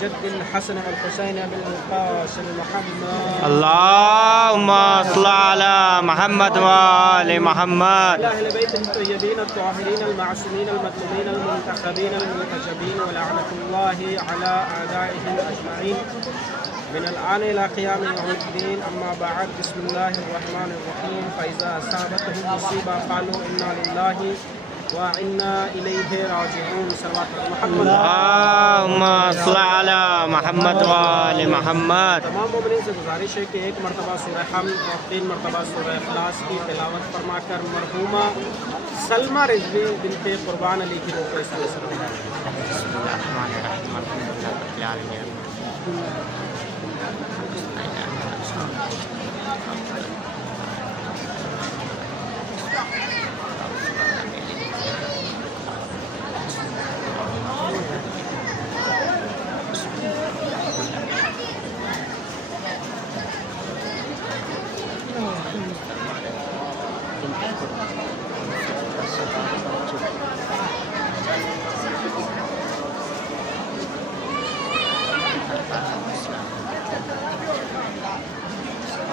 جد الحسن والحسين بالقاسم محمد اللهم صل على محمد وآل محمد. أهل بيت الطيبين الطاهرين المعصومين المظلومين المنتخبين المنتجبين ولعنة الله على أعدائهم أجمعين من الآن إلى قيام يوم الدين. أما بعد، بسم الله الرحمن الرحيم. فإذا أصابتهم مصيبة قالوا إنا لله وإنا إليه راجعون. صلوات محمد. اللهم صل على محمد وآل محمد. تمام مومنین سے گزارش ہے کہ ایک مرتبہ سورہ حمد اور 3 مرتبہ سورہ اخلاص کی تلاوت فرما کر مرحومہ سلمہ رضوی بنت قربان علی کی روح کو اس طرح سے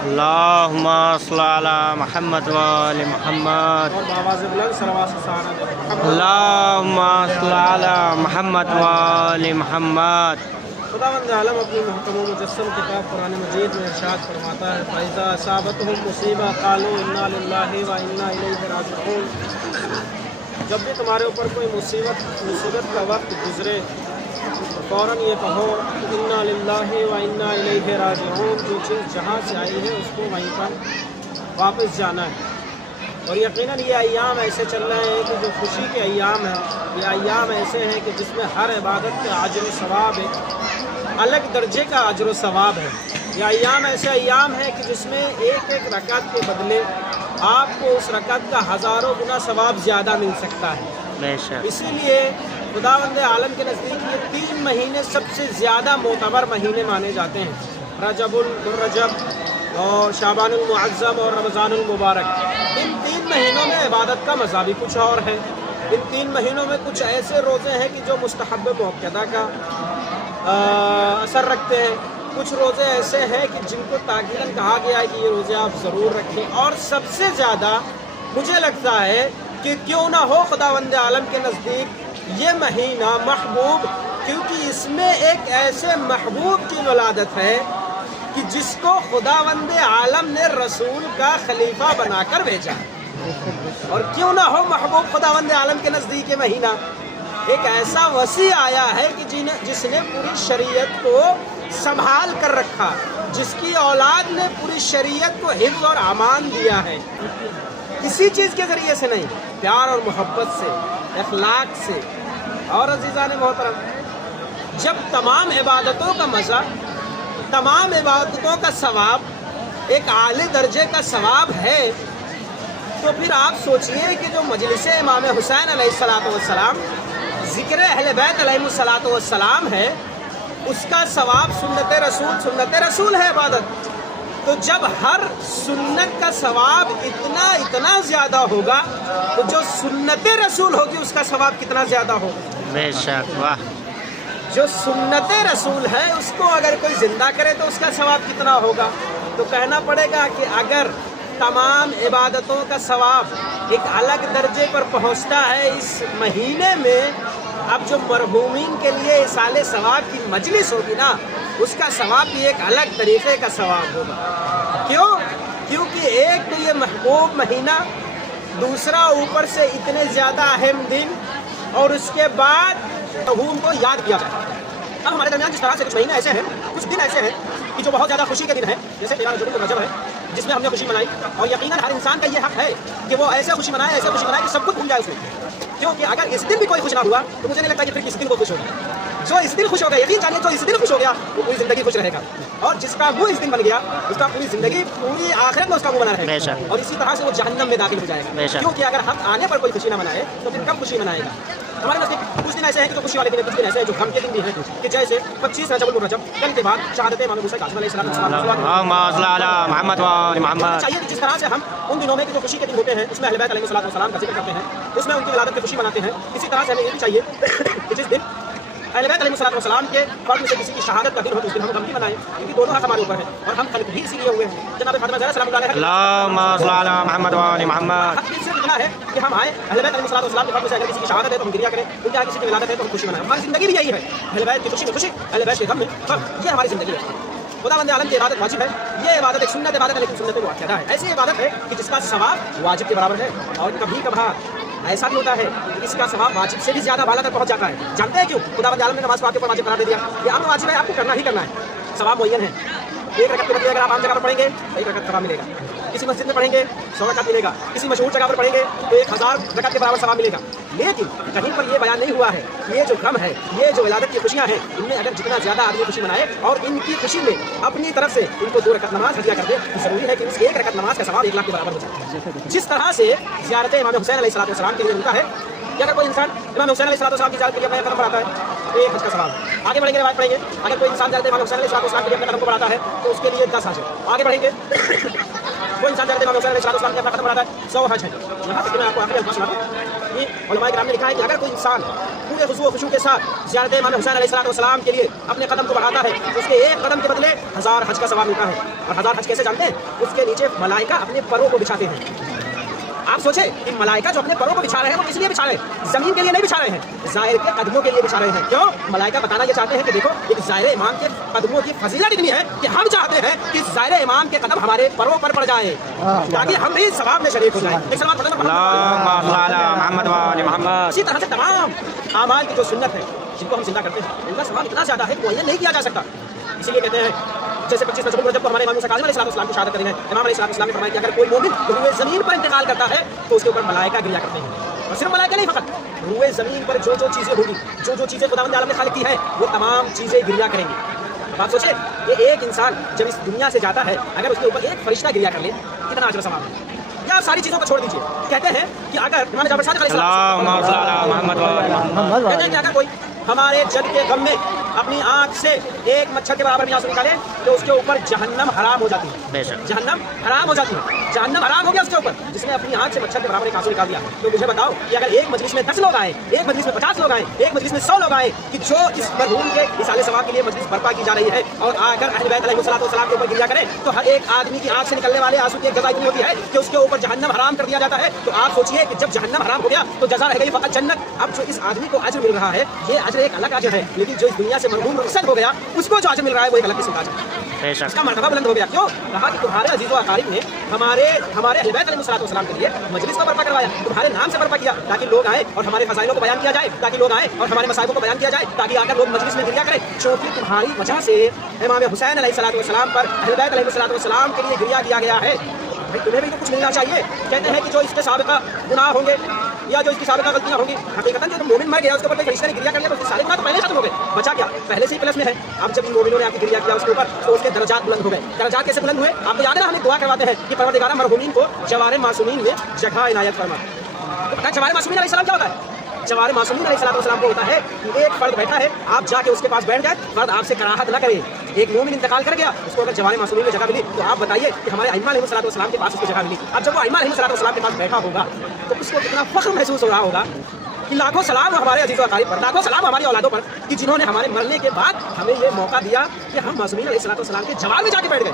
اللهم صل على محمد وآل محمد. اور بآواز بلند صلوات سے سہارا دے. اللهم صل على محمد وآل محمد. خداوند عالم اپنی محکم و مجسم کتاب قرآن مجید میں ارشاد فرماتا ہے فَإِذَا أَصَابَتْهُمْ مُصِيبَةٌ قَالُوا إِنَّا لِلَّهِ وَإِنَّا إِلَيْهِ رَاجِعُونَ. جب بھی تمہارے اوپر کوئی مصیبت کا وقت گزرے تو فوراً یہ کہو اِنَّا لِلَّهِ وَإِنَّا إِلَيْهِ رَاجِعُونَ. جو چیز جہاں سے آئی ہے اس کو وہیں پر واپس جانا ہے. اور یقیناً یہ ایام ایسے چل رہے ہیں کہ جو خوشی کے ایام ہیں، یہ ایام ایسے ہیں کہ جس میں ہر عبادت کا اجر و ثواب ہے، الگ درجے کا اجر و ثواب ہے. یہ ایام ایسے ایام ہیں کہ جس میں ایک ایک رکعت کے بدلے آپ کو اس رکعت کا ہزاروں گنا ثواب زیادہ مل سکتا ہے. بے شک. اسی لیے خداوند عالم کے نزدیک یہ 3 مہینے سب سے زیادہ معتبر مہینے مانے جاتے ہیں، رجب الرجب اور شعبان المعظم اور رمضان المبارک. ان 3 مہینوں میں عبادت کا مزہ بھی کچھ اور ہے. ان 3 مہینوں میں کچھ ایسے روزے ہیں کہ جو مستحب مؤکدہ کا اثر رکھتے ہیں، کچھ روزے ایسے ہیں کہ جن کو تاکیداً کہا گیا ہے کہ یہ روزے آپ ضرور رکھیں. اور سب سے زیادہ مجھے لگتا ہے کہ کیوں نہ ہو خداوند عالم کے نزدیک یہ مہینہ محبوب، کیونکہ اس میں ایک ایسے محبوب کی ولادت ہے کہ جس کو خداوند عالم نے رسول کا خلیفہ بنا کر بھیجا. اور کیوں نہ ہو محبوب خداوند عالم کے نزدیک یہ مہینہ ایک ایسا وسیع آیا ہے کہ جس نے پوری شریعت کو سنبھال کر رکھا، جس کی اولاد نے پوری شریعت کو حفظ اور امان دیا ہے. کسی چیز کے ذریعے سے نہیں، پیار اور محبت سے، اخلاق سے. اور عزیزان محترم، جب تمام عبادتوں کا مزہ، تمام عبادتوں کا ثواب ایک اعلی درجے کا ثواب ہے، تو پھر آپ سوچئے کہ جو مجلس امام حسین علیہ السلام، ذکر اہل بیت علیہ السلام ہے، اس کا ثواب سنت رسول ہے عبادت. تو جب ہر سنت کا ثواب اتنا زیادہ ہوگا تو جو سنت رسول ہوگی اس کا ثواب کتنا زیادہ ہوگا. بے شک. واہ. جو سنت رسول ہے اس کو اگر کوئی زندہ کرے تو اس کا ثواب کتنا ہوگا. تو کہنا پڑے گا کہ اگر تمام عبادتوں کا ثواب ایک الگ درجے پر پہنچتا ہے اس مہینے میں، اب جو مرحومین کے لیے اصال ثواب کی مجلس ہوگی نا، اس کا ثواب بھی ایک الگ طریقے کا ثواب ہوگا. کیوں؟ کیونکہ ایک تو یہ محبوب مہینہ، دوسرا اوپر سے اتنے زیادہ اہم دن، اور اس کے بعد مرحوم کو یاد کیا جائے. اب ہمارے درمیان جس طرح سے کچھ مہینے ایسے ہیں، کچھ دن ایسے ہیں کہ جو بہت زیادہ خوشی کے دن ہیں، جیسے 13 رجب ہے جس میں ہم نے خوشی منائی. اور یقیناً ہر انسان کا یہ حق ہے کہ وہ ایسے خوشی منائے کہ سب کچھ بھول جائے اس میں. کیونکہ اگر اس دن بھی کوئی خوش نہ ہوا تو مجھے نہیں لگتا کہ پھر کس دن کو خوش ہوگا. جو اس دن خوش ہو گیا، یقین جانیے جو اس دن خوش ہو گیا وہ پوری زندگی خوش رہے گا. اور جس کا وہ اس دن بن گیا اس کا پوری زندگی، پوری آخرت میں اس کا وہ بنا رہے گا. اور اسی طرح سے وہ جہنم میں داخل ہو جائے گا. کیونکہ اگر حق آنے پر کوئی خوشی نہ منائے تو پھر کب خوشی منائے گا. ہمارے نزدیک کچھ دن ایسے ہیں کہ جو خوشی والے دن ہیں، کچھ دن ایسے ہیں جو غم کے دن بھی ہیں، کہ جیسے 25 رجب الرجب کل کے بعد شہادت امام موسیٰ کاظم علیہ السلام. محمد وآل محمد. چاہیے کہ جس طرح سے ہم ان دنوں میں جو خوشی کے دن ہوتے ہیں اس میں اہل بیت علیہ السلام کا ذکر کرتے ہیں، اس میں ان کی ولادت کی خوشی مناتے ہیں، اسی طرح سے ہمیں یہ بھی چاہیے کہ جس دن اہل بیت علیہ السلام کے فرد میں سے کسی کی شہادت کا دن ہو تو اس دن ہم غم بھی منائیں، کیونکہ دونوں حق ہمارے اوپر ہے اور ہم خلق بھی اسی لیے ہوئے ہیں۔ جناب فاطمہ زہرا سلام اللہ علیہ اللهم صل على محمد وآل محمد۔ حق صرف اتنا ہے کہ ہم آئے اہل بیت علیہ السلام کے فرد میں سے اگر کسی کی شہادت ہے تو ہم گریہ کریں، ان کے یہاں کسی کی ولادت ہے تو ہم خوشی منائیں۔ ہماری زندگی بھی یہی ہے، اہل بیت کی خوشی میں خوشی، اہل بیت کے غم میں غم، یہ ہماری زندگی ہے۔ خداوند عالم کی عبادت واجب ہے، یہ عبادت ایک سنت عبادت ہے لیکن سنت مؤکدہ ہے۔ ایسی عبادت ہے کہ جس کا ثواب واجب کے برابر ہے، اور کبھی کبھار ایسا بھی ہوتا ہے کہ اس کا ثواب واجب سے بھی زیادہ بالا تک پہنچ جاتا ہے۔ جانتے ہیں کیوں؟ خداوند عالم نے نماز کو آپ کے اوپر واجب قرار دے دیا، یہ امر واجب ہے، آپ کو کرنا ہی کرنا ہے، ثواب معین ہے۔ ایک رکعت کے بدلے اگر آپ عام جگہ پر پڑھیں گے ایک رکعت ثواب ملے گا، کسی مسجد میں پڑھیں گے 100 رکعت ملے گا، کسی مشہور جگہ پر پڑھیں گے تو 1000 رکعت کے برابر ثواب ملے گا۔ لیکن کہیں پر یہ بیان نہیں ہوا ہے یہ جو غم ہے، یہ جو ولادت کی خوشیاں ہیں، ان میں اگر جتنا زیادہ آدمی خوشی منائے اور ان کی خوشی میں اپنی طرف سے ان کو 2 رکعت نماز ہدیہ کر دے تو ضروری ہے کہ اس 1 رکعت نماز کا ثواب 1 لاکھ کے برابر ہو جائے۔ جس طرح سے زیارت امام حسین علیہ السلام کے لیے ملتا ہے کہ اگر کوئی انسان امام حسین علیہ السلام کی زیارت کے لیے اپنا قدم بڑھاتا ہے 1 حج کا ثواب۔ آگے بڑھیں گے، روایت پڑھیں گے، اگر کوئی انسان زیارت امام حسین علیہ السلام کے لیے اپنے قدم کو بڑھاتا ہے تو اس کے لیے 10 حج ہے۔ آگے بڑھیں گے، کوئی انسان زیارت امام حسین علیہ السلام کے اپنا قدم بڑھاتا ہے 100 حج ہے۔ یہاں تک کہ میں آپ کو آخری الفاظ سنا دوں، یہ علماء کرام نے لکھا ہے کہ اگر کوئی انسان پورے خضوع و خشوع کے ساتھ زیارت امام حسین علیہ السلام کے لیے اپنے قدم کو بڑھاتا ہے تو اس کے 1 قدم کے بدلے 1000 حج کا ثواب ملتا ہے۔ اور 1000 حج کیسے جانتے ہیں؟ اس کے نیچے ملائکہ اپنے پروں کو بچھاتے ہیں۔ آپ سوچیں کہ ملائکہ جو اپنے پروں کو بچھا رہے ہیں وہ کس لیے بچھا رہے ہیں؟ زمین کے لیے نہیں بچھا رہے ہیں، زائر کے قدموں کے لیے بچھا رہے ہیں۔ کیوں؟ ملائکہ بتانا یہ چاہتے ہیں کہ دیکھو ایک زائر امام کے قدموں کی فضیلت اتنی ہے کہ ہم چاہتے ہیں کہ زائر امام کے قدم ہمارے پروں پر پڑ جائے تاکہ ہم بھی ثواب میں شریک ہو جائیں۔ اللهم صل على محمد وآل محمد۔ اسی طرح سے تمام اعمال کی جو سنت ہے جن کو ہم زندہ کرتے ہیں ان کا ثواب اتنا زیادہ ہے کہ معین نہیں کیا جا سکتا۔ اسی لیے کہتے ہیں جیسے 25 رجب الرجب کو ہمارے امام موسیٰ کاظم علیہ السلام کی شہادت کریں گے، امام علیہ السلام نے فرمایا کہ اگر کوئی مومن روئے زمین پر انتقال کرتا ہے تو اس کے اوپر ملائکہ گریہ کرتے ہیں۔ اور صرف ملائکہ نہیں، فقط روئے زمین پر جو چیزیں ہوگی، جو چیزیں خداوند عالم نے خالق کی ہیں وہ تمام چیزیں گریہ کریں گی۔ اب آپ سوچیں کہ ایک انسان جب اس دنیا سے جاتا ہے اگر اس کے اوپر ایک فرشتہ گریہ کر لے کتنا اجر و ثواب ہے۔ یا ساری چیزوں کو چھوڑ دیجیے، کہتے ہیں کہ اگر امام جعفر صادق علیہ اللهم صل على محمد وآل محمد۔ کہتے ہیں کہ اگر کوئی ہمارے جد کے غم میں اپنی آنکھ سے 1 مچھر کے برابر بھی آنسو نکالے تو اس کے اوپر جہنم حرام ہو جاتی ہے۔ بے شک جہنم حرام ہو جاتی ہے، جہنم حرام ہو گیا اس کے اوپر جس نے اپنی آنکھ سے مچھر کے برابر ایک آنسو نکال دیا۔ تو مجھے بتاؤ کہ اگر ایک مجلس میں 10 لوگ آئے، ایک مجلس میں 50 لوگ آئے، ایک مجلس میں 100 لوگ آئے کہ جو اس مرحوم کے اصال ثواب کے لیے مجلس برپا کی جا رہی ہے اور آ کر اہل بیت علیہ السلام کے اوپر گریہ کرے تو ہر ایک آدمی کی آنکھ سے نکلنے والے آنسو کی ایک جزا اتنی ہوتی ہے کہ اس کے اوپر جہنم حرام کر دیا جاتا ہے۔ تو آپ سوچیے کہ جب جہنم حرام ہو گیا تو جزا رہ گئی فقط جنت۔ اب جو اس آدمی کو اجر مل رہا ہے یہ اجر ایک الگ اجر ہے، لیکن جو اس دنیا سے مرحوم رخصت ہو گیا اس کو جو اجر مل رہا ہے وہ ایک الگ قسم کا اجر ہے، بے شک اس کا مرتبہ بلند ہو گیا۔ کیوں؟ کہا کہ تمہارے عزیز و اقارب نے ہمارے اہل بیت علیہ السلام کے لیے مجلس کا برپا کروایا، تمہارے نام سے برپا کیا تاکہ لوگ آئیں اور ہمارے فضائلوں کو بیان کیا جائے، تاکہ لوگ آئیں اور ہمارے مصائب کو بیان کیا جائے، تاکہ آ کر لوگ مجلس میں گریہ کریں۔ چونکہ تمہاری وجہ سے امام حسین علیہ السلام پر اہل بیت علیہ السلام کے لیے گریہ کیا گیا ہے، تمہیں بھی تو کچھ ملنا چاہیے۔ کہتے ہیں کہ جو اس کے سابقہ گناہ ہوں گے یا جو اس کی سابقہ غلطیاں ہوں گی، حقیقتاً جو مومن مر گیا اس کے اوپر فرشتے نے گریہ کر لیا تو اس کے سارے گناہ تو پہلے ختم ہو گئے، بچا کیا؟ پہلے سے ہی پلس میں ہے۔ اب جب ان مومنوں نے آ کے گریہ کیا اس کے اوپر تو اس کے درجات بلند ہو گئے۔ درجات کیسے بلند ہوئے؟ آپ کو یاد ہے نا، ہم دعا کرواتے ہیں کہ پروردگار مرحومین کو جوار معصومین میں جگہ عنایت فرما۔ تو پتہ ہے جوار معصومین علیہ السلام کیا ہوتا ہے؟ جوار معصومین علیہ السلام کو ہوتا ہے کہ ایک فرد بیٹھا ہے، آپ جا کے اس کے پاس بیٹھ جائے، فرد آپ سے کراہت نہ کرے۔ ایک مومن انتقال کر گیا، اس کو اگر جوار معصومین میں جگہ ملی تو آپ بتائیے کہ ہمارے ائمہ علیہ السلام کے پاس اس کو جگہ ملی۔ اب جب وہ ائمہ علیہ السلام کے پاس بیٹھا ہوگا تو اس کو کتنا فخر محسوس ہو رہا ہوگا کہ لاکھوں سلام ہمارے عزیز و اقارب پر، لاکھوں سلام ہماری اولادوں پر کہ جنہوں نے ہمارے مرنے کے بعد ہمیں یہ موقع دیا کہ ہم معصومین علیہ السلام کے جوار میں جا کے بیٹھ گئے۔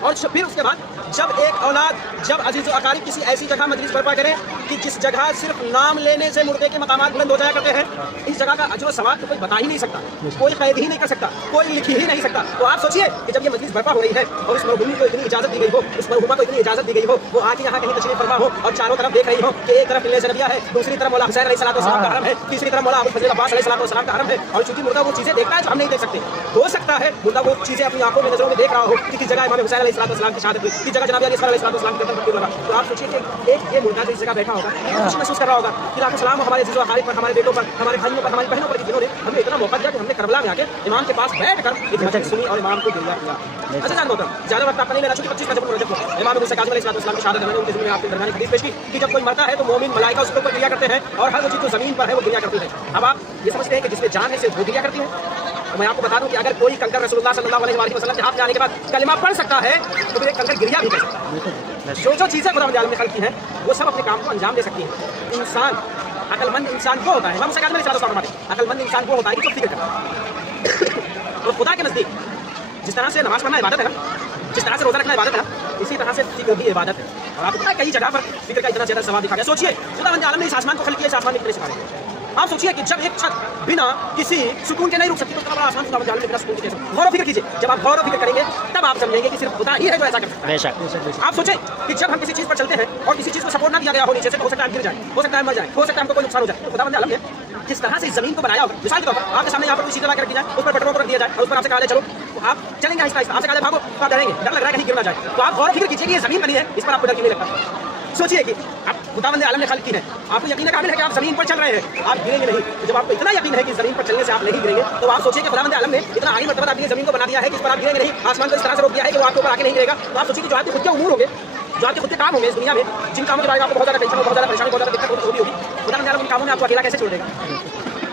اور پھر اس کے بعد جب ایک اولاد جب عزیز و اقارب کسی ایسی جگہ مجلس برپا کرے کہ جس جگہ صرف نام لینے سے مردے کے مقامات بلند ہو جایا کرتے ہیں، اس جگہ کا اجر و ثواب تو کوئی بتا ہی نہیں سکتا، کوئی قید ہی نہیں کر سکتا، کوئی لکھ ہی نہیں سکتا۔ تو آپ سوچیے کہ جب یہ مجلس برپا ہو رہی ہے اور اس مرحومی کو اتنی اجازت دی گئی ہو، اس مرحومہ کو اتنی اجازت دی گئی ہو، وہ آ کے یہاں کہیں تشریف فرما ہو اور چاروں طرف دیکھ رہی ہو کہ ایک طرف قلعہ زینبیہ ہے، دوسری طرف مولا حسین علیہ السلام کا حرم ہے، تیسری طرف مولا ابوالفضل عباس علیہ السلام کا حرم ہے، اور چونکہ مردہ وہ چیزیں دیکھتا ہے جو ہم نہیں دیکھ سکتے، ہو سکتا ہے مردہ وہ چیزیں اپنی آنکھوں میں نظروں میں دیکھ رہا ہو کہ کس جگہ امام حسین علیہ السلام کی شہادت ہوئی، کس جگہ جناب علی اصغر علیہ السلام کے قدم پر لگا۔ تو آپ سوچیے کہ ایک یہ مردہ جو اس جگہ بیٹھا ہوگا خوشی محسوس کر رہا ہوگا کہ لاکھوں سلام ہمارے عزیز و اقارب پر، ہمارے بیٹوں پر، ہمارے بھائیوں پر، ہماری بہنوں پر، جنہوں نے ہمیں اتنا موقع دیا کہ ہم نے کربلا میں آ کے امام کے پاس بیٹھ کر ایک مجلس سنی اور امام کو گریہ کیا۔ اچھا جان محترم، زیادہ وقت آپ کا نہیں لینا، چونکہ 25 رجب الرجب کو امام موسیٰ کاظم علیہ السلام کی شہادت ہے، میں نے ان کے ذمہ میں آپ کے درمیان حدیث پیش کی کہ جب کوئی مرتا ہے تو مومن ملائکہ اس کے اوپر گریہ کرتے ہیں اور ہر وہ چیز جو زمین پر ہے وہ گریہ کرتی ہے۔ اب آپ یہ سمجھتے ہیں کہ جس میں جان ہے صرف وہ گریہ کرتی ہے؟ میں آپ کو بتا دوں کہ اگر کوئی کنکر رسول اللہ صلی اللہ علیہ وسلم کے ہاتھ میں آنے کے بعد کلمہ پڑھ سکتا ہے تو پھر ایک کنکر گریہ بھی کر سکتا ہے۔ جو چیزیں خدا عالم نے خلق کی ہیں وہ سب اپنے کام کو انجام دے سکتی ہیں۔ انسان عقل مند انسان وہ ہوتا ہے، امام موسیٰ کاظم علیہ السلام فرماتے ہیں عقل مند انسان وہ ہوتا ہے کہ جو فکر کرتا ہے. تو خدا کے نزدیک جس طرح سے نماز پڑھنا عبادت ہے نا، جس طرح سے روزہ رکھنا عبادت ہے نا، اسی طرح سے فکر بھی عبادت ہے. اور آپ کو پتہ ہے کئی جگہ پر فکر کا اتنا زیادہ ثواب دکھا گیا. سوچیے خداوند عالم نے اس آسمان کو خلق کیا، اس آسمان میں کتنے ستارے ہیں. آپ سوچیے کہ جب ایک چھت بنا کسی سکون کے نہیں رک سکتی تو اتنا بڑا آسمان خداوند عالم نے بنا سکون کے کیسے. غور و فکر کیجیے. جب آپ غور و فکر کریں گے تب آپ سمجھیں گے کہ صرف خدا ہی ہے جو ایسا کر سکتا ہے. بے شک. آپ سوچیں کہ جب ہم کسی چیز پر چلتے ہیں اور کسی چیز کو سپورٹ نہ دیا گیا ہو نیچے سے، تو ہو سکتا ہے گر جائے، ہو سکتا ہے مر جائے، ہو سکتا ہے ہم کو کوئی نقصان ہو جائے. تو خداوند عالم نے جس طرح سے اس زمین کو بنایا ہوگا، مثال کے طور پر آپ کے سامنے یہاں پر کوئی چیز لگا کے رکھ دی جائے، اس پر پیٹرول کو رکھ دیا جائے اور اس پر آپ سے کہا جائے چلو، تو آپ چلیں گے آہستہ آہستہ. آپ سے کہا جائے بھاگو تو آپ ڈریں گے، ڈر لگ رہا ہے کہیں گر نہ جائے. تو آپ غور و فکر کیجیے کہ یہ زمین بنی ہے، اس پر آپ کو ڈر کیوں نہیں لگتا. سوچیے کہ اب خداوند عالم نے خلق کی ہے، آپ کو یقین قابل ہے کہ آپ زمین پر چل رہے ہیں، آپ گریں گے نہیں. جب آپ کو اتنا یقین ہے کہ زمین پر چلنے سے آپ نہیں گریں گے تو آپ سوچیے کہ خداوند عالم نے اتنا عالی مرتبہ آپ کی زمین کو بنا دیا ہے کہ اس پر آپ گریں گے نہیں. آسمان کو اس طرح سے روک دیا ہے کہ وہ آپ کے اوپر آ کے نہیں گرے گا. تو آپ سوچیے کہ جو آپ کے خود کے امور ہوں گے، جو آپ کے خود کے کام ہوں گے اس دنیا میں، جن کاموں کے بارے میں آپ کو بہت زیادہ ٹینشن ہو، بہت زیادہ پریشانی، بہت زیادہ دقت ہوتی ہوگی، خداوند عالم ان کاموں میں آپ کو اکیلا کیسے چھوڑ دے گا؟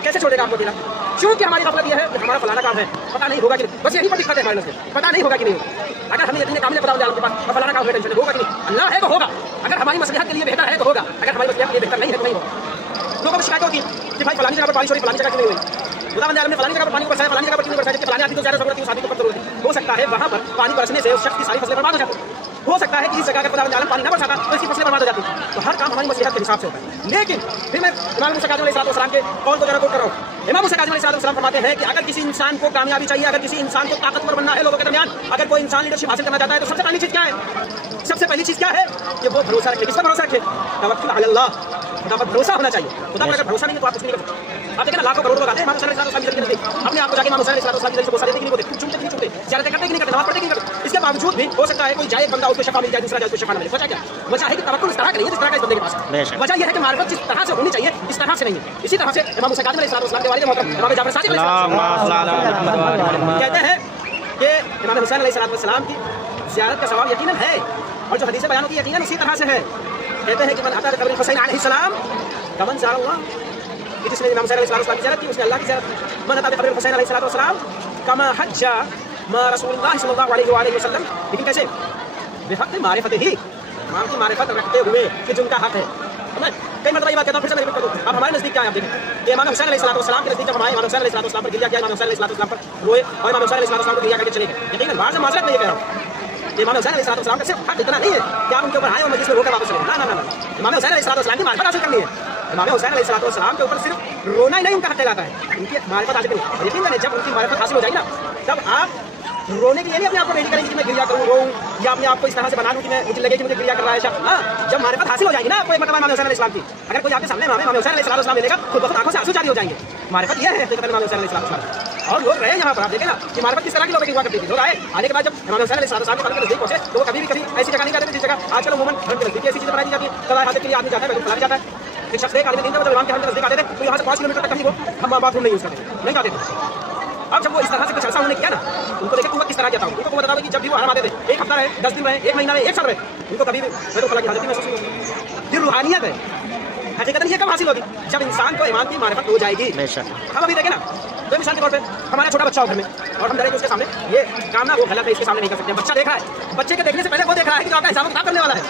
کیسے چھوڑے گا آپ کو اکیلا؟ کیونکہ ہماری غفلت یہ ہے کہ ہمارا فلانا کام ہے، پتہ نہیں ہوگا کہ نہیں. بس یہی پر دقت ہے ہمارے نزدیک، پتہ نہیں ہوگا کہ نہیں ہوگا. اگر ہمیں یقین کامل ہے خداوند عالم کے پاس فلانا کام ہے، ٹینشن ہوگا کہ نہیں؟ اللہ ہے تو ہوگا. اگر ہماری مصلحت کے لیے بہتر ہے تو ہوگا، اگر ہماری مصلحت کے لیے بہتر نہیں ہے تو نہیں ہوگا. لوگوں کو شکایت ہوتی ہے کہ بھائی فلانی جگہ پر بارش ہو رہی، فلانی جگہ کیوں نہیں ہوئی. خداوند عالم نے فلانی جگہ پر پانی برسایا، فلانی جگہ پر کیوں برسایا، جبکہ فلانے آدمی کو زیادہ ضرورت ہے، اس آدمی کو کم ضرورت ہے. ہو سکتا ہے وہاں پر پانی برسنے سے اس شخص کی ساری فصلیں برباد ہو جاتی. ہو سکتا ہے کہ اس جگہ کا خداوند عالم پانی نہ برساتا تو اس کی فصلیں برباد ہو جاتی. تو ہر کام ہماری مصلحت کے حساب سے ہوتا ہے. لیکن پھر میں امام موسیٰ کاظم علیہ السلام کے قول کو ذرا غور کر رہا ہوں. امام موسیٰ کاظم علیہ السلام فرماتے ہیں کہ اگر کسی انسان کو کامیابی چاہیے، اگر کسی انسان کو طاقتور بننا ہے لوگوں کے درمیان، اگر کوئی انسان لیڈرشپ حاصل کرنا چاہتا ہے تو سب سے پہلی چیز کیا ہے؟ سب سے پہلی چیز کیا ہے کہ وہ بھروسہ رکھے. کس پر بھروسہ رکھے؟ توکل علی اللہ. خدا پر بھروسہ ہونا چاہیے. خدا پر اگر بھروسہ نہیں ہے تو آپ کچھ نہیں کر سکتے. آپ دیکھیں نا لاکھوں کروڑوں لوگ آتے ہیں امام حسین علیہ السلام کے نزدیک، اپنے آپ کو جا کے امام حسین علیہ السلام کے ذریعے سے بوسہ دیتے کہ نہیں ہوتے، چومتے کہ نہیں چومتے، زیارتیں کرتے کہ نہیں کرتے، نماز پڑھتے کہ نہیں کرتے. اس کے باوجود بھی ہو سکتا ہے کوئی جائے بندہ اس کو شفا مل جائے، دوسرا جائے اس کو شفا نہ ملے. وجہ کیا؟ وجہ ہے کہ توکل اس طرح کا نہیں ہے جس طرح کا اس بندے کے پاس ہے. وجہ یہ ہے کہ معرفت جس طرح سے ہونی چاہیے اس طرح سے نہیں ہے. اسی طرح سے امام موسیٰ کاظم علیہ السلام کے والد محترم امام جعفر صادق علیہ السلام کہتے ہیں کہ امام حسین علیہ السلام کی زیارت کا ثواب یقیناً ہے، اور جو حدیث بیان ہوتی ہے یقیناً اسی طرح سے ہے. کہتے ہیں کہ من اتى قبر الحسین علیہ السلام کمن زار اللہ، کہ جس نے امام حسین علیہ السلام کی زیارت کی اس نے اللہ کی زیارت کی. من اتى قبر الحسین علیہ السلام کما حج ما رسول اللہ صلی اللہ علیہ وآلہ وسلم. لیکن کیسے؟ بحق معرفت ہی، امام کی معرفت رکھتے ہوئے کہ جن کا حق ہے. میں کئی مرتبہ یہ بات کہتا ہوں، پھر سے میں ریپیٹ کروں. اب ہمارے نزدیک کیا ہے؟ آپ دیکھیں کہ امام حسین علیہ السلام کے نزدیک جب ہمارے امام حسین علیہ السلام پر گریہ کیا، امام حسین علیہ السلام پر روئے اور امام حسین علیہ السلام کو گریہ کر کے چلے گئے. یقیناً باہر سے معذرت میں یہ کہہ رہا ہوں کہ امام حسین علیہ السلام کا صرف حق اتنا نہیں ہے کہ آپ ان کے اوپر آئے اور مجلس میں رو کر واپس چلے. نہ، امام حسین علیہ السلام کی معرفت حاصل کرنی ہے. امام حسین علیہ السلام کے اوپر صرف رونا ہی نہیں ان کا حق کہلاتا ہے، ان کی معرفت حاصل کرنی. اور یقین کریں جب ان کی معرفت حاصل ہو جائے نا تب آپ رونے کے لیے نہیں اپنے آپ کو ریڈی کریں گے کہ میں گریا کروں، روؤں، یا اپنے آپ کو اس طرح سے بنا لوں کہ میں مجھے لگے کہ مجھے گریا کر رہا ہے شخص. ہاں، جب معرفت حاصل ہو جائے گی نا کوئی مطلب امام حسین علیہ السلام کی، اگر کوئی آپ کے سامنے امام حسین علیہ السلام ملے گا خود بخود آنکھوں سے آنسو جاری ہو جائیں گے. معرفت یہ ہے حقیقت امام حسین علیہ السلام. اور لوگ رہے یہاں پر، آپ دیکھیں نا کہ معرفت کس طرح کی لوگوں کی ہوا کرتی تھی. لوگ آنے کے بعد جب امام حسین علیہ السلام کے نزدیک پہنچے تو وہ کبھی ایسی جگہ نہیں جاتے تھے جس جگہ آج کل عموماً ہم کے نزدیک ایسی چیزیں بنائی جاتی ہیں. قضاء حاجت کے لیے آدمی جاتا ہے، بیت جاتا ہے. ایک شخص ایک عالم دین جب امام کے نزدیک آتے تھے تو یہاں سے 5 کلومیٹر تک کہیں وہ ہم باتھ روم نہیں یوز کرتے، نہیں جاتے تھے. اب جب وہ اس طرح سے کچھ عرصہ انہوں نے کیا نا، ان کو دیکھیں قوت کس طرح کیا تھا. ان کو بتا کہ جب بھی وہ حرم آتے تھے 1 ہفتہ رہے، 10 دن رہے، 1 مہینہ رہے، 1 سال رہے، ان کو کبھی بھی بیت الخلاء کی حاجت محسوس نہیں ہوتی. یہ روحانیت ہے. حقیقت یہ کب حاصل ہوگی؟ جب انسان کو ایمان کی معرفت ہو جائے گی. ہم ابھی دیکھیں نا، تو مثال کے طور پہ ہمارا چھوٹا بچہ ہو گھر میں اور ہم ڈرے کہ اس کے سامنے یہ کام نا وہ غلط ہے، اس کے سامنے نہیں کر سکتے. بچہ دیکھ رہا ہے، بچے کے دیکھنے سے پہلے وہ دیکھ رہا ہے کہ جو آپ کا حساب کتاب کرنے والا ہے.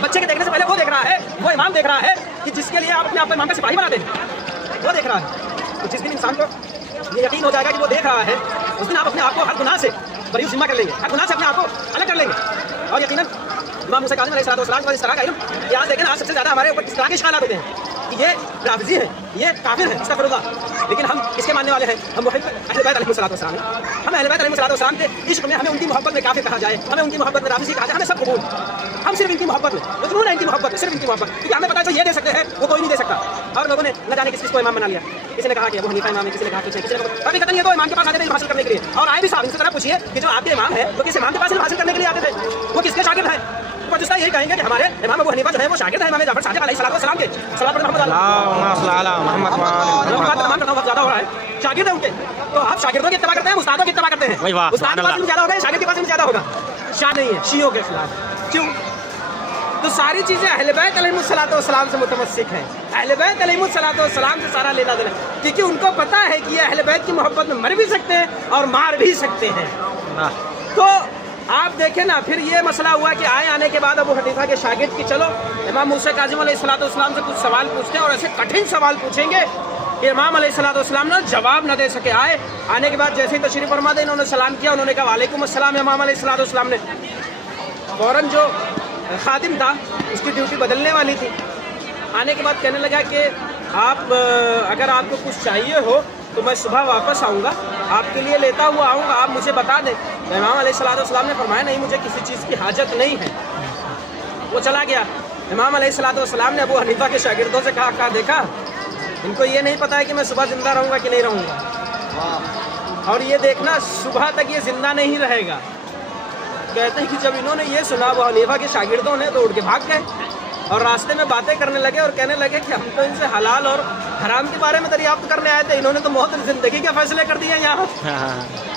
بچے کے دیکھنے سے پہلے وہ دیکھ رہا ہے، وہ امام دیکھ رہا ہے کہ جس کے لیے آپ اپنے آپ کو امام کا سپاہی بناتے ہیں، وہ دیکھ رہا ہے. تو جس دن انسان کو یہ یقین ہو جائے گا کہ وہ دیکھ رہا ہے، اس دن آپ اپنے آپ کو ہر گناہ سے بری ذمہ کر لیں گے، ہر گناہ سے اپنے آپ کو الگ کر لیں گے. اور یقیناً امام موسیٰ کاظم علیہ السلام کا اس طرح کا علم کہ آج دیکھیں نا، آج سب سے زیادہ ہمارے اوپر کس طرح کے اشکالات ہوتے ہیں کہ یہ رافضی ہے، یہ کافر ہے، استغفر اللہ. لیکن ہم اس کے ماننے والے ہیں، ہم محب اہل بیت علیہ السلام ہیں. ہم اہل بیت علیہ السلام کے عشق میں ہمیں ان کی محبت میں کافر کہا جائے، ہمیں ان کی محبت میں رافضی کہا جائے، ہمیں سب قبول. ہم صرف ان کی محبت میں مجنون ہیں، ان کی محبت میں صرف ان کی محبت، کیونکہ ہمیں پتا ہے جو یہ دے سکتے ہیں وہ کوئی نہیں دے سکتا. اور لوگوں نے نہ جانے کس کو امام بنا لیا. کسی نے کہا کہ ابو حنیفہ امام ہے، کسی نے کہا کہ کسی نے کبھی قطعاً یہ تو امام کے پاس آتے تھے علم حاصل کرنے کے لیے. اور آئے بھی صاحب ان سے ذرا پوچھیے کہ جو آپ کے امام ہیں وہ کس امام کے پاس علم حاصل کرنے کے لیے آتے تھے، وہ کس کے شاگرد ہیں؟ پاکستان یہی کہیں گے کہ ہمارے امام ابو حنیفہ جو ہے وہ شاگرد ہیں امام جعفر صادق علیہ السلام کے. صلی اللہ زیادہ ہو رہا ہے، شاگرد ہیں ان کے. تو آپ شاگردوں کی اتباع کرتے ہیں، استادوں کی اتباع کرتے ہیں. استاد کے پاس علم زیادہ ہوگا، شاگرد کے پاس علم زیادہ ہوگا. شاید نہیں ہے شیعوں کے خلاف. کیوں؟ تو ساری چیزیں اہل بیت علیہ السلام سے متمسک ہیں. اہل بیت علیہ السلام سے سارا لینا دینا، کیونکہ ان کو پتا ہے کہ یہ اہل بیت کی محبت میں مر بھی سکتے ہیں اور مار بھی سکتے ہیں. تو آپ دیکھیں نا پھر یہ مسئلہ ہوا کہ آنے کے بعد ابو حنیفہ کے شاگرد کی چلو امام موسیٰ کاظم علیہ السلام سے کچھ سوال پوچھتے ہیں اور ایسے کٹھن سوال پوچھیں گے کہ امام علیہ السلام نے جواب نہ دے سکے. آنے کے بعد جیسے ہی تشریف فرما دے انہوں نے سلام کیا, انہوں نے کہا وعلیکم السلام. امام علیہ السلام نے فوراً جو خادم تھا اس کی ڈیوٹی بدلنے والی تھی, آنے کے بعد کہنے لگا کہ آپ اگر آپ کو کچھ چاہیے ہو تو میں صبح واپس آؤں گا, آپ کے لیے لیتا ہوا آؤں گا, آپ مجھے بتا دیں. امام علیہ السلام نے فرمایا نہیں مجھے کسی چیز کی حاجت نہیں ہے. وہ چلا گیا. امام علیہ السلام نے ابو حنیفہ کے شاگردوں سے کہا دیکھا ان کو یہ نہیں پتا ہے کہ میں صبح زندہ رہوں گا کہ نہیں رہوں گا, اور یہ دیکھنا صبح تک یہ زندہ نہیں رہے گا. کہتے ہیں کہ جب انہوں نے یہ سنا ابو حنیفہ کے شاگردوں نے تو اٹھ کے بھاگ گئے اور راستے میں باتیں کرنے لگے اور کہنے لگے کہ ہم تو ان سے حلال اور حرام کے بارے میں دریافت کرنے آئے تھے, انہوں نے تو موت زندگی کے فیصلے کر دیے یہاں.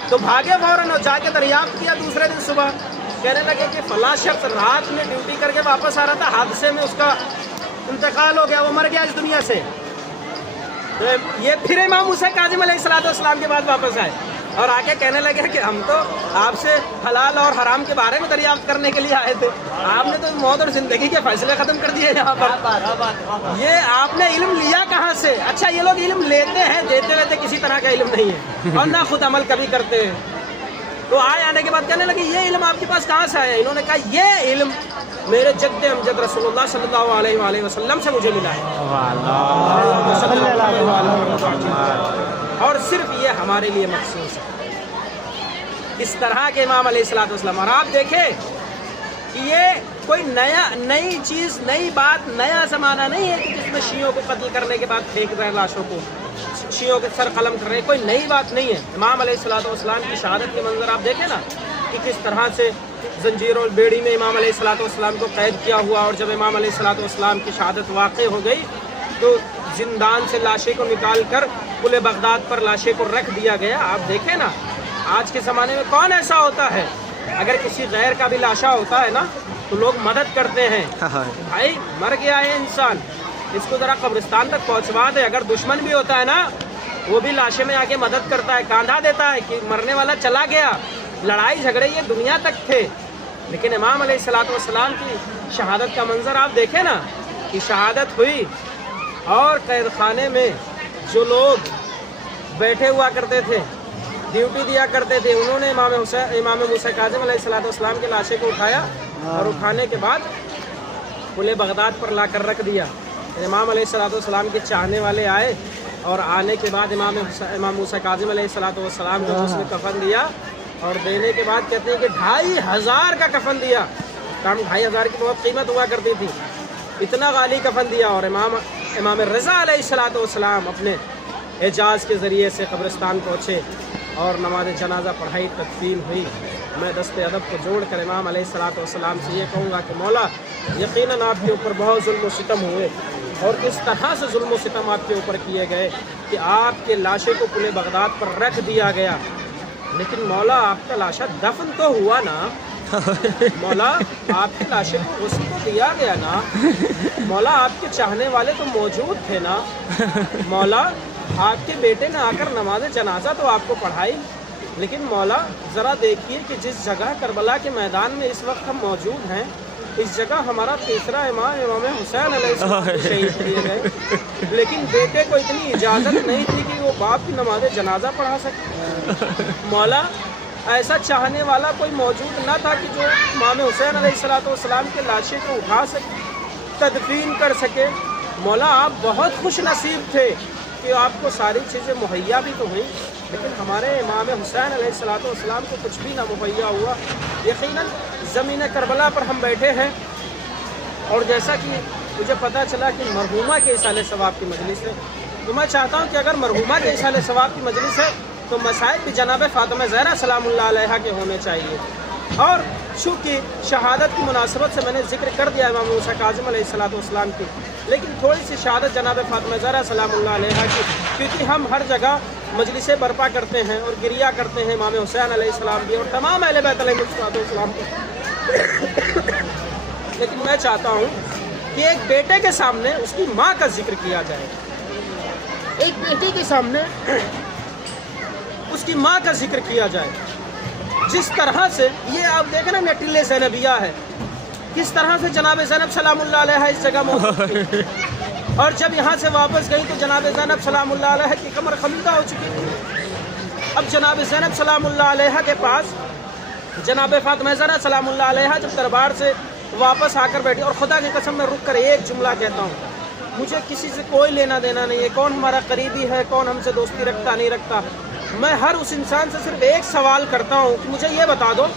تو بھاگے فوراً اور جا کے دریافت کیا دوسرے دن صبح. کہنے لگے کہ فلاں شخص رات میں ڈیوٹی کر کے واپس آ رہا تھا, حادثے میں اس کا انتقال ہو گیا, وہ مر گیا اس دنیا سے. یہ پھر امام موسیٰ کاظم علیہ السلام کے بعد واپس آئے اور آ کے کہنے لگے کہ ہم تو آپ سے حلال اور حرام کے بارے میں دریافت کرنے کے لیے آئے تھے, آپ نے تو موت اور زندگی کے فیصلے ختم کر دیے یہاں پر. یہ آپ نے علم لیا کہاں سے؟ اچھا یہ لوگ علم لیتے ہیں, دیتے لیتے کسی طرح کا علم نہیں ہے اور نہ خود عمل کبھی کرتے ہیں. تو آنے کے بعد کہنے لگے یہ علم آپ کے پاس کہاں سے آیا؟ انہوں نے کہا یہ علم میرے جد امجد رسول اللہ صلی اللہ علیہ وآلہ وسلم سے مجھے ملا ہے, اور صرف یہ ہمارے لیے مخصوص ہے. اس طرح کے امام علیہ السلام. اور آپ دیکھیں کہ یہ کوئی نئی چیز, نئی بات, نیا زمانہ نہیں ہے کہ جس میں شیعوں کو قتل کرنے کے بعد پھینک رہے ہیں لاشوں کو, شیعوں کے سر قلم کر رہے ہیں, کوئی نئی بات نہیں ہے. امام علیہ السلام کی شہادت کے منظر آپ دیکھیں نا کہ کس طرح سے زنجیر اور بیڑی میں امام علیہ السلام کو قید کیا ہوا, اور جب امام علیہ السلام کی شہادت واقع ہو گئی تو زندان سے لاشیں کو نکال کر پل بغداد پر لاشیں کو رکھ دیا گیا. آپ دیکھیں نا آج کے زمانے میں کون ایسا ہوتا ہے, اگر کسی غیر کا بھی لاشا ہوتا ہے نا تو لوگ مدد کرتے ہیں, بھائی مر گیا ہے انسان, اس کو ذرا قبرستان تک پہنچوا دے. اگر دشمن بھی ہوتا ہے نا وہ بھی لاشے میں آ کے مدد کرتا ہے, کاندھا دیتا ہے کہ مرنے والا چلا گیا. لڑائی جھگڑے یہ دنیا تک تھے, لیکن امام علیہ السلام کی شہادت کا منظر آپ دیکھیں نا کہ شہادت ہوئی اور قید خانے میں جو لوگ بیٹھے ہوا کرتے تھے, ڈیوٹی دیا کرتے تھے, انہوں نے امام موسیٰ کاظم علیہ السلام کے لاشے کو اٹھایا اور اٹھانے کے بعد پل بغداد پر لا کر رکھ دیا. امام علیہ السلام کے چاہنے والے آئے اور آنے کے بعد امام موسیٰ کاظم علیہ السلام کو اس نے کفن دیا, اور دینے کے بعد کہتے ہیں کہ 2500 کا کفن دیا. 2500 کی بہت قیمت ہوا کرتی تھی, اتنا غالی کفن دیا. اور امام رضا علیہ السلام اپنے اعجاز کے ذریعے سے قبرستان پہنچے اور نماز جنازہ پڑھائی, تدفین ہوئی. میں دست ادب کو جوڑ کر امام علیہ السلام سے یہ کہوں گا کہ مولا یقیناً آپ کے اوپر بہت ظلم و ستم ہوئے, اور اس طرح سے ظلم و ستم آپ کے اوپر کیے گئے کہ آپ کے لاشے کو پل بغداد پر رکھ دیا گیا, لیکن مولا آپ کا لاشا دفن تو ہوا نا, مولا آپ کے لاشے کو غسل تو دیا گیا نا, مولا آپ کے چاہنے والے تو موجود تھے نا, مولا آپ کے بیٹے نے آ کر نماز جنازہ تو آپ کو پڑھائی, لیکن مولا ذرا دیکھیے کہ جس جگہ کربلا کے میدان میں اس وقت ہم موجود ہیں اس جگہ ہمارا تیسرا امام حسین علیہ السلام شہید کیے گئے, لیکن بیٹے کو اتنی اجازت نہیں تھی کہ وہ باپ کی نماز جنازہ پڑھا سکے. مولا ایسا چاہنے والا کوئی موجود نہ تھا کہ جو امام حسین علیہ السلام کے لاشے کو اٹھا سکے, تدفین کر سکے. مولا آپ بہت خوش نصیب تھے کہ آپ کو ساری چیزیں مہیا بھی تو ہوئیں, لیکن ہمارے امام حسین علیہ السلام کو کچھ بھی نہ مہیا ہوا. یقیناً زمین کربلا پر ہم بیٹھے ہیں, اور جیسا کہ مجھے پتہ چلا کہ مرحومہ کے اصالِ ثواب کی مجلس ہے, تو میں چاہتا ہوں کہ اگر مرحومہ کے اصالِ ثواب کی مجلس ہے تو مسائل بھی جناب فاطمہ زہرا سلام اللہ علیہا کے ہونے چاہیے. اور چونکہ شہادت کی مناسبت سے میں نے ذکر کر دیا امام موسیٰ کاظم علیہ السلام کی, لیکن تھوڑی سی شہادت جناب فاطمہ زہرا سلام اللہ علیہا کی, کیونکہ ہم ہر جگہ مجلسیں برپا کرتے ہیں اور گریا کرتے ہیں امام حسین علیہ السلام بھی اور تمام اہل بیت علیہ السلام کو, لیکن میں چاہتا ہوں کہ ایک بیٹے کے سامنے اس کی ماں کا ذکر کیا جائے, ایک بیٹے کے سامنے اس کی ماں کا ذکر کیا جائے. جس طرح سے یہ آپ دیکھیں نا نٹیل زینبیہ ہے، کس طرح سے جناب زینب سلام اللہ علیہ اس جگہ موجود تھی، اور جب یہاں سے واپس گئی تو جناب زینب سلام اللہ علیہ کی کمر خمیدہ ہو چکی تھی۔ اب جناب زینب سلام اللہ علیہ کے پاس جناب فاطمہ زہرا سلام اللہ علیہ جب دربار سے واپس آ کر بیٹھی، اور خدا کی قسم میں رک کر ایک جملہ کہتا ہوں، مجھے کسی سے کوئی لینا دینا نہیں ہے، کون ہمارا قریبی ہے، کون ہم سے دوستی رکھتا نہیں رکھتا، میں ہر اس انسان سے صرف ایک سوال کرتا ہوں کہ مجھے یہ بتا دو،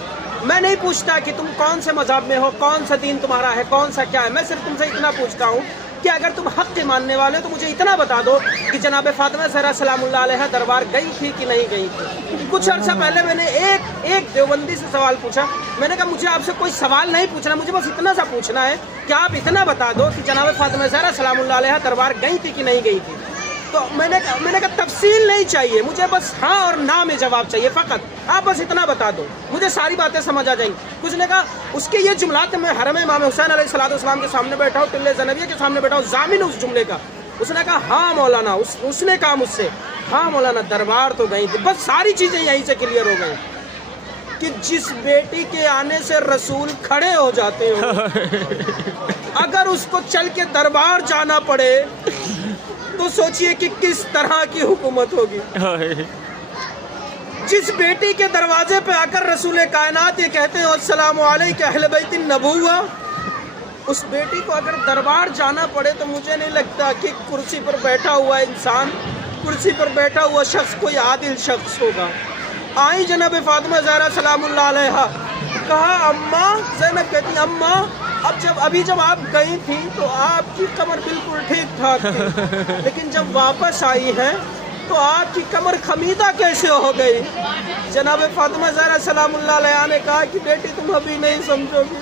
میں نہیں پوچھتا کہ تم کون سے مذہب میں ہو، کون سا دین تمہارا ہے، کون سا کیا ہے، میں صرف تم سے اتنا پوچھتا ہوں کہ اگر تم حق کے ماننے والے ہو تو مجھے اتنا بتا دو کہ جناب فاطمہ زہرا سلام اللہ علیہ دربار گئی تھی کہ نہیں گئی تھی۔ کچھ عرصہ پہلے میں نے ایک دیوبندی سے سوال پوچھا، میں نے کہا مجھے آپ سے کوئی سوال نہیں پوچھنا، مجھے بس اتنا سا پوچھنا ہے کہ آپ اتنا بتا دو کہ جناب فاطمہ زہرا سلام اللہ علیہ دربار گئی تھی کہ نہیں گئی تھی۔ تو میں نے کہا تفصیل نہیں چاہیے مجھے، بس ہاں اور نہ میں جواب چاہیے فقط، آپ بس اتنا بتا دو، مجھے ساری باتیں سمجھ آ جائیں گی۔ کچھ نے کہا اس کے یہ جملات میں حرم امام حسین علیہ السلام کے سامنے بیٹھا ہوں، ٹلے زینبیہ کے سامنے بیٹھا ہوں، ضامن اس جملے کا۔ اس نے کہا ہاں مولانا، اس نے کہا مجھ سے ہاں مولانا دربار تو گئی تھی، بس ساری چیزیں یہیں سے کلیئر ہو گئی کہ جس بیٹی کے آنے سے رسول کھڑے ہو جاتے ہو، اگر اس کو چل کے دربار جانا پڑے تو سوچئے کہ کس طرح کی حکومت ہوگی۔ جس بیٹی کے دروازے پہ آ کر رسول کائنات یہ کہتے ہیں السلام علیک اہل بیت النبوہ، اس بیٹی کو اگر دربار جانا پڑے تو مجھے نہیں لگتا کہ کرسی پر بیٹھا ہوا انسان، کرسی پر بیٹھا ہوا شخص کوئی عادل شخص ہوگا۔ آئی جناب فاطمہ زہرا سلام اللہ علیہ، کہا اماں، زینب کہتی اماں ابھی جب آپ گئی تھی تو آپ کی کمر بالکل ٹھیک ٹھاک تھی، لیکن جب واپس آئی ہیں تو آپ کی کمر خمیدہ کیسے ہو گئی؟ جناب فاطمہ زہرا سلام اللہ علیہ نے کہا کہ بیٹی تم ابھی نہیں سمجھو گی،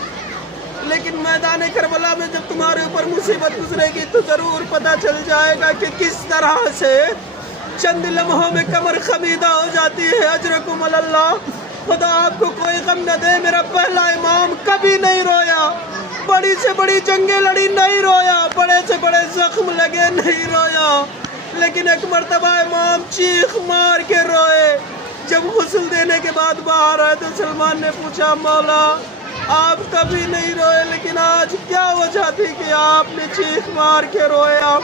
لیکن میدان کربلا میں جب تمہارے اوپر مصیبت گزرے گی تو ضرور پتہ چل جائے گا کہ کس طرح سے چند لمحوں میں کمر خمیدہ ہو جاتی ہے۔ اجرکم اللہ، خدا آپ کو کوئی غم نہ دے، میرا پہلا امام کبھی نہیں رویا، بڑی سے بڑی جنگیں لڑی نہیں رویا، بڑے سے بڑے زخم لگے نہیں رویا، لیکن ایک مرتبہ امام چیخ مار کے روئے۔ جب غسل دینے کے بعد باہر آئے تو سلمان نے پوچھا مولا آپ کبھی نہیں روئے لیکن آج کیا وجہ تھی کہ آپ نے چیخ مار کے رویا؟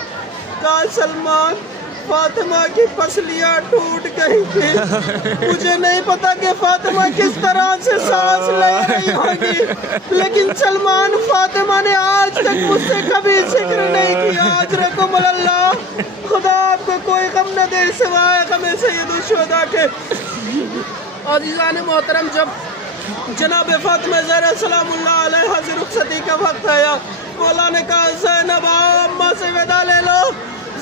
کہا سلمان فاطمہ کی پسلیاں ٹوٹ گئی تھی، مجھے نہیں پتا کہ فاطمہ کس طرح سے سانس لے رہی ہوگی، لیکن سلمان فاطمہ نے آج تک مجھ سے کبھی ذکر نہیں کیا۔ اجرکم اللہ، خدا آپ کو کوئی غم نہ دے سوائے غم سید الشہداء کے۔ عزیزان محترم، جب جناب فاطمہ زہرا سلام اللہ علیہ سے رخصتی کا وقت آیا، مولا نے کہا زینب آؤ اماں سے ودا لے لو۔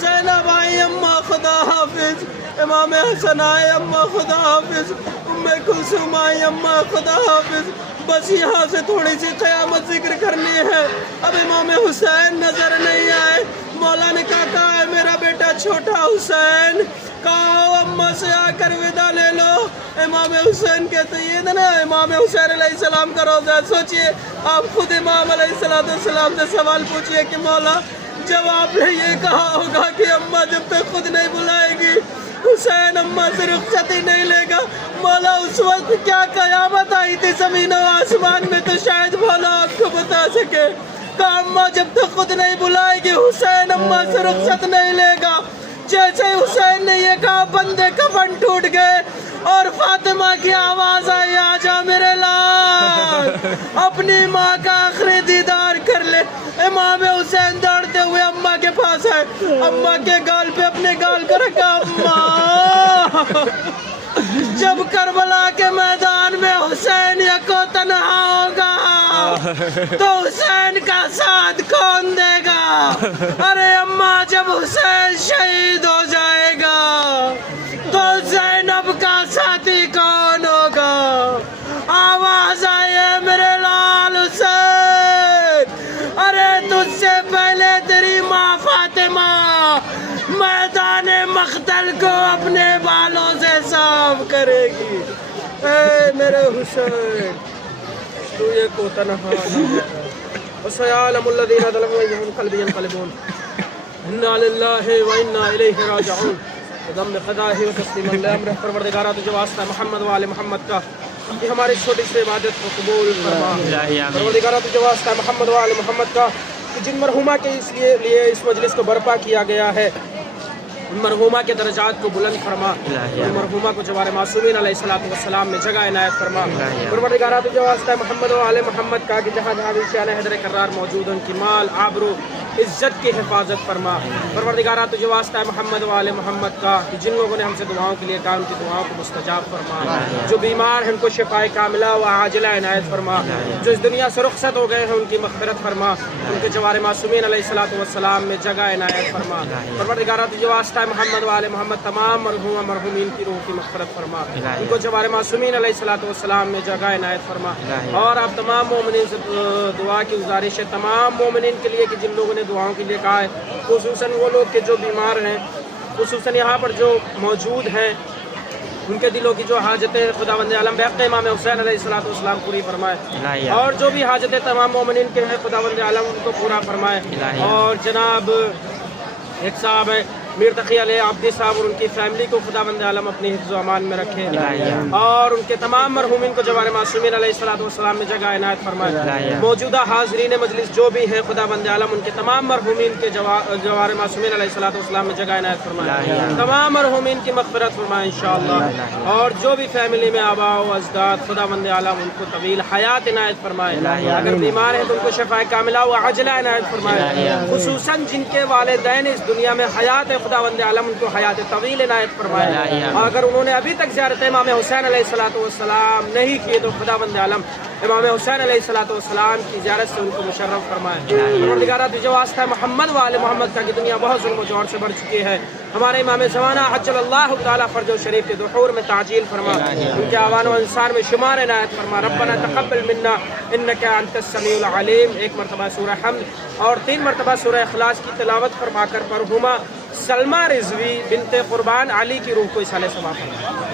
زینب آئی اماں خدا حافظ، امام حسن آئے اماں خدا حافظ، ام کلثوم آئی اماں خدا حافظ۔ بس یہاں سے تھوڑی سی قیامت ذکر کرنی ہے، اب امام حسین نظر نہیں آئے۔ مولا نے کہا ہے میرا بیٹا چھوٹا حسین، کہا اماں سے آ کر ودا لے لو۔ امام حسین کہتے یہ نا امام حسین علیہ السلام کا روزہ، سوچئے آپ خود امام علیہ السلام سے سوال پوچھئے کہ مولا جب آپ نے یہ کہا ہوگا کہ اماں جب تک خود نہیں بلائے گی حسین اماں سے رخصتی نہیں لے گا، مولا اس وقت کیا قیامت آئی تھی زمین و آسمان میں تو شاید مولا آپ کو بتا سکے۔ کہ اماں جب تک خود نہیں بلائے گی حسین اماں سے رخصت نہیں لے گا۔ جیسے حسین نے یہ کہا بندے کفن ٹوٹ گئے اور فاطمہ کی آواز آئی آجا میرے لال، اپنی ماں کا آخری دیدار کر لے۔ امام حسین دوڑتے ہوئے اماں کے پاس آئے، اماں کے گال پہ اپنے گال کو رکھا، اماں جب کربلا کے میدان میں حسین یکو تنہا ہوگا تو حسین کا ساتھ کون دے گا؟ ارے اماں جب حسین شہید ہو جائے گا تو زینب کا ساتھی کون ہوگا؟ آواز آئے میرے لال حسین، ارے تجھ سے پہلے تیری ماں فاطمہ میدان مقتل کو اپنے بالوں سے صاف کرے گی۔ اے میرے حسین تو یہ کو تنہا نہ وسيعلم الذين ظلموا أيهم قلب ينقلبون إنا لله وإنا إليه راجعون۔ ضم قضائه وتسليما لأمره، پروردگارا تجھے واسطہ محمد و آل محمد کا کہ ہماری چھوٹی سی عبادت کو قبول فرما۔ الہی آمین۔ پروردگارہ تجھے واسطہ ہے محمد و آل محمد کا کہ جن مرحومہ کے لیے اس مجلس کو برپا کیا گیا ہے، ان مرحومہ کے درجات کو بلند فرما، ان مرحومہ کو جوار معصومین علیہ الصلوۃ والسلام میں جگہ عنایت فرما۔ پروردگارہ تجھے واسطہ ہے محمد و آل محمد کا کہ جہاں جہاں بھی شان حیدر کرار موجود ان کی مال آبرو عزت کی حفاظت فرما۔ پروردگارہ تجھے واسطہ ہے محمد و آل محمد کا کہ جن لوگوں نے ہم سے دعاؤں کے لیے کہا ان کی دعاؤں کو مستجاب فرما، جو بیمار ہیں ان کو شفائے کاملہ و عاجلہ عنایت فرما، جو اس دنیا سے رخصت ہو گئے ہیں ان کی مغفرت فرما، ان کے جوار معصومین علیہ الصلوۃ والسلام میں جگہ عنایت فرما۔ پروردگارہ تجھے واسطہ ہے محمد و آل محمد تمام مرحومین کی روح کی مغفرت فرما، ان کو جوار معصومین علیہ الصلوۃ والسلام میں جگہ عنایت فرما۔ اور اب تمام مومنین سے دعا کی گزارش ہے تمام مومنین کے لیے کہ جن لوگوں نے دعاؤں کے لیے کہا ہے، خصوصاً وہ لوگ کہ جو بیمار ہیں، خصوصاً یہاں پر جو موجود ہیں، ان کے دلوں کی جو حاجتیں خداوند عالم بحق امام حسین علیہ الصلوۃ والسلام پوری فرمائے، اور جو بھی حاجتیں تمام مومنین کے ہیں خداوند عالم ان کو پورا فرمائے۔ اور جناب ایک صاحب ہے میر تقی علیہ عبدی صاحب اور ان کی فیملی کو خداوند عالم اپنی حفظ و امان میں رکھے، اور ان کے تمام مرحومین کو جوار معصومین علیہ الصلوۃ والسلام میں جگہ عنایت فرمائے۔ موجودہ حاضرین مجلس جو بھی ہیں خداوند عالم ان کے تمام مرحومین کے جوار معصومین علیہ الصلوۃ والسلام میں جگہ عنایت فرمائے، تمام مرحومین کی مغفرت فرمائے انشاءاللہ۔ اور جو بھی فیملی میں آبا و اجداد خداوند عالم ان کو طویل حیات عنایت فرمائے، اگر بیمار ہیں تو ان کو شفاء کاملہ و عاجلہ عنایت فرمائے، خصوصاً جن کے والدین اس دنیا میں حیات خداوند عالم ان کو حیات طویل عنایت فرمائے، اور اگر انہوں نے ابھی تک زیارت امام حسین علیہ الصلوۃ والسلام نہیں کی تو خداوند عالم امام حسین علیہ الصلوۃ والسلام کی زیارت سے ان کو مشرف فرمائے۔ پروردگارہ تجھے واسطہ ہے محمد و آل محمد کا کہ دنیا بہت ظلم و جور سے بھر چکی ہے، ہمارے امام زمانہ عجل اللہ تعالیٰ فرج و شریف کے دحور میں تعجیل فرما، ان کے آوان و انصار میں شمار عنایت فرما۔ ربنا تقبل منا انک انت السمیع العلیم، ایک مرتبہ سورہ حمد اور 3 مرتبہ سورہ اخلاص کی تلاوت فرما کر مرحومہ سلمہ رضوی بنت قربان علی کی روح کو اصالہ ثواب فرما۔